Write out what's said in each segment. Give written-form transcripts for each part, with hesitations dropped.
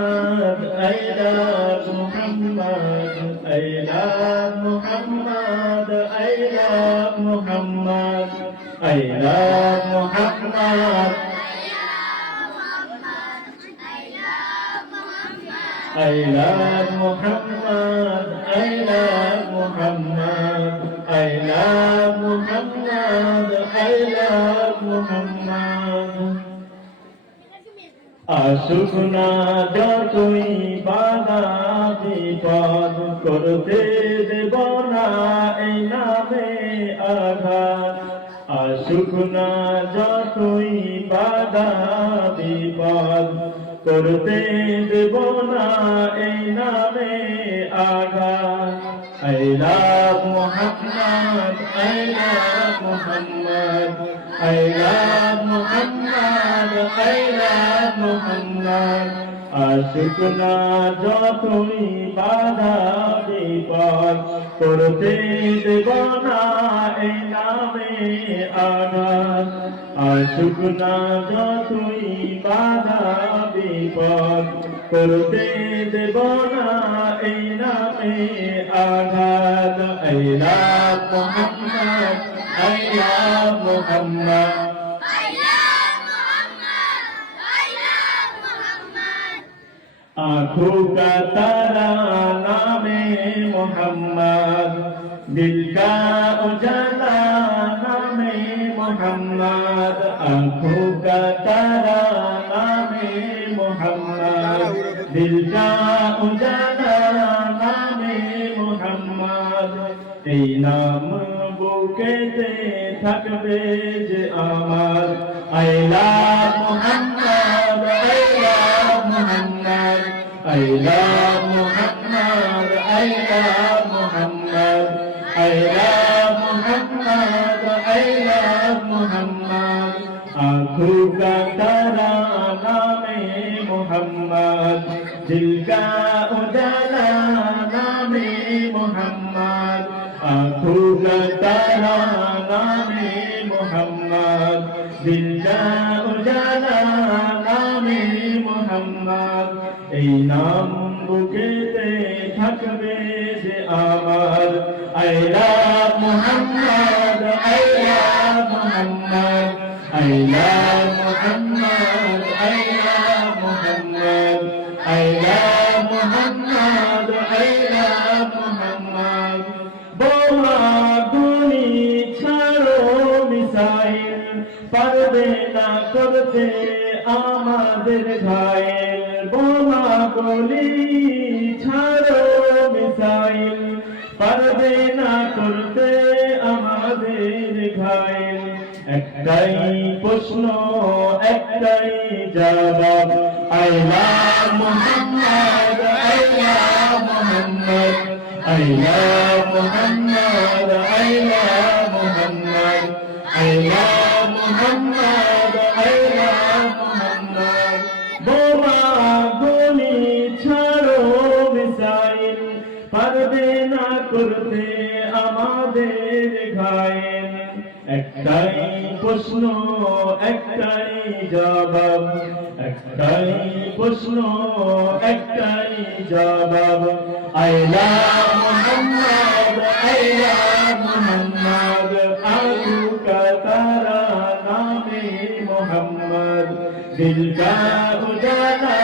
Muhammad, I love Muhammad, I love Muhammad, I love Muhammad, I love Muhammad, I love Muhammad, I love Muhammad, I love Muhammad, I love Muhammad. আসুক না যতই বাধা বিপদ করতে দেব না এই নামে আঘাত। আসুক না যতই বাধা বিপদ করতে দেব না এই নামে আঘাত। I love Muhammad, I love Muhammad, I love Muhammad, I love Muhammad. আসুক না যতই বাধা বিপদ করতে দেব না এই নামে আঘাত। আসুক না যতই বাধা বিপদ করতে দেব না এই নামে আঘাত। I love Muhammad, I love Muhammad, I love Muhammad, I love Muhammad. आँखों का तारा नामे मोहम्मद, दिल का उजाला नामे मोहम्मद। आँखों का तारा नामे मोहम्मद, दिल का उजाला नामे मोहम्मद। এই নাম বুকেতে থাকবে যে আমার। I love Muhammad, I love Muhammad, I love Muhammad, I love Muhammad, I love Muhammad, I love Muhammad. आँखों का तारा नामे मोहम्मद, दिल का उजाला नामे मोहम्मद। आँखों का तारा नामे मोहम्मद, दिल का उजाला नामे मोहम्मद। এই নাম বুকেতে থাকবে যে আমার। I love Muhammad, I love Muhammad, I love Muhammad, I love Muhammad, I love Muhammad, I love Muhammad. বোমা গুলি ছাড়ো মিসাইল পারবে না করতে আমাদের ঘায়েল। বোমা গুলি ছাড়ো মিসাইল পারবে না করতে আমাদের ঘায়েল। একটাই প্রশ্ন একটাই জবাব। I love Muhammad, I love Muhammad, I love Muhammad, I love Muhammad, I love Muhammad, I love Muhammad. বোমা গুলি ছাড়ো মিসাইল পারবে না করতে আমাদের ঘায়েল। একটাই প্রশ্ন একটাই জবাব, একটাই প্রশ্ন একটাই জবাব। I love Muhammad, I love Muhammad, आँखों का तारा नामे मोहम्मद, दिल का उजाला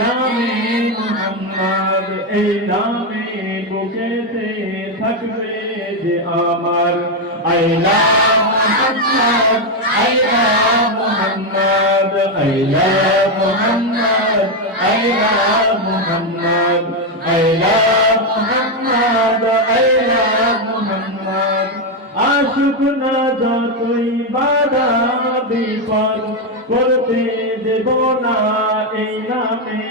नामे मोहम्मद। এই নামে বুকেতে থাকবে যে আমার। I love Muhammad, I love Muhammad, I love Muhammad, I love Muhammad, I love Muhammad, I love Muhammad. আশুক না যতই বাধা বিপদ করতে দেব না এই নামে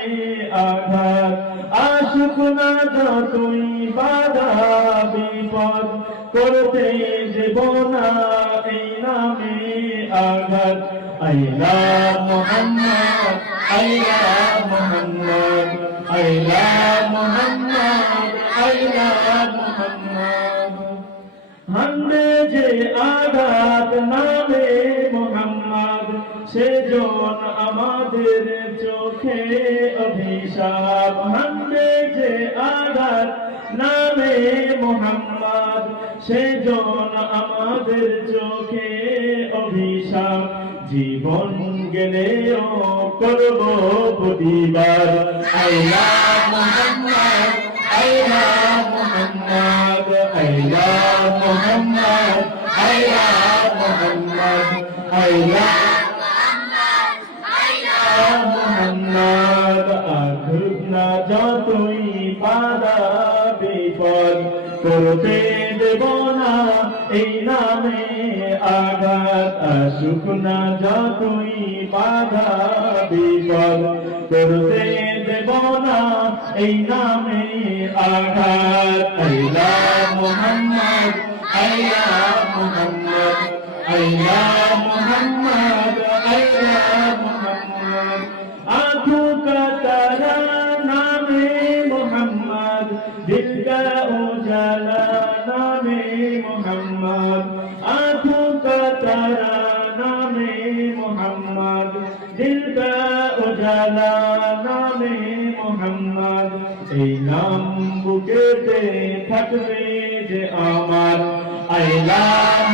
আঘাত। আশুক না যতই বাধা বিপদ করতে দেব না এই নামে আঘাত। I love Muhammad, I love Muhammad, I love Muhammad, I love Muhammad. হামদে যে আঘাত নামে মোহাম্মদ, সেজন আমাদের চোখে অভিশাপ হানবে যে আঘাত নামে মোহাম্মদ সেজন আমাদের চোখে অভিশাপ জীবন গেলেও করব প্রতিবাদ আইলা মোহাম্মদ আইলা মোহাম্মদ আইলা মোহাম্মদ আইলা মোহাম্মদ আইলা মোহাম্মদ আঘুত না যতই বাধা বিপদ করতে দেব না এই নামে আঘাত আসুক না যতই বাধা বিপদ করতে দেব না এই নামে আঘাত আইলা মোহাম্মদ আইলা মোহাম্মদ আইলা মোহাম্মদ আইলা মোহাম্মদ आँखों का तारा नामे मोहम्मद दिल का उजाला नामे मोहम्मद आँखों का तारा नामे मोहम्मद दिल का उजाला नामे मोहम्मद এই নাম বুকেতে থাকবে যে আমার আইলা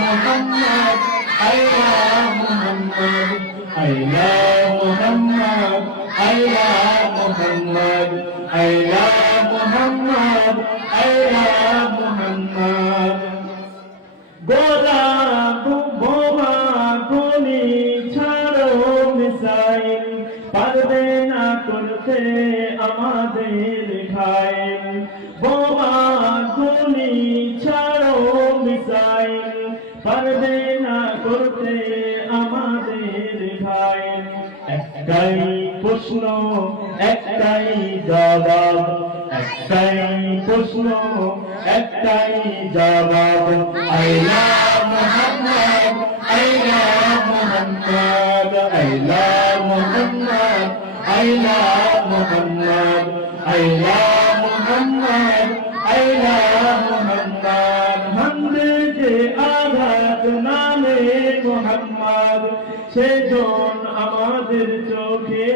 মোহাম্মদ আইলা মোহাম্মদ আইলা মোহাম্মদ আইলা মোহাম্মদ আইলা মোহাম্মদ আইলা মোহাম্মদ গোলা বোমা গুলি ছাড়ো মিসাইল পারবে না করতে আমাদের ঘায়েল বোমা গুলি ছাড়ো মিসাইল পারবে না করতে আমাদের ঘায়েল একটাই প্রশ্ন একটাই জবাব একটাই প্রশ্ন একটাই জবাব আইলা মোহাম্মদ আইলা মোহাম্মদ আইলা মোহাম্মদ আইলা মোহাম্মদ আইলা মোহাম্মদ আইলা মোহাম্মদ হামদে যে আঘাত নামে মোহাম্মদ সেজন আমাদের চোখে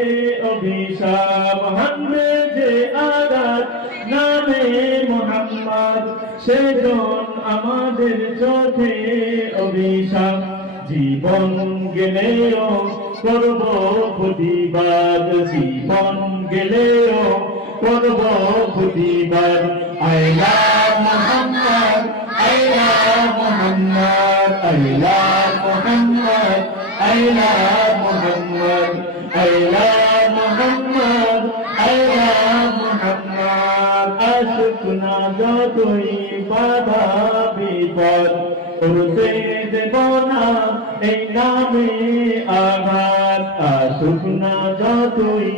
অভিশাপ হামদে যে আঘাত নামে মোহাম্মদ সেজন আমাদের চোখে অভিশাপ জীবন গেলেও করব প্রতিবাদ জীবন গেলেও করব প্রতিবাদ আইলা মোহাম্মদ আইলা মোহাম্মদ আইলা মোহাম্মদ আইলা মোহাম্মদ আইলা মোহাম্মদ আইলা মোহাম্মদ আশুক না যতই বাধা বিপদ করতে দেব না এই নামে আঘাত আসুক না যতই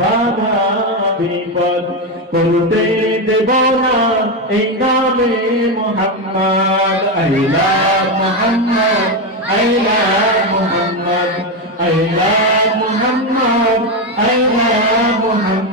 বাধা বিপদ করতে দেব না এই নামে মোহাম্মদ আইলা মোহাম্মদ আইলা মোহাম্মদ আইলা মোহাম্মদ আইলা মোহাম্মদ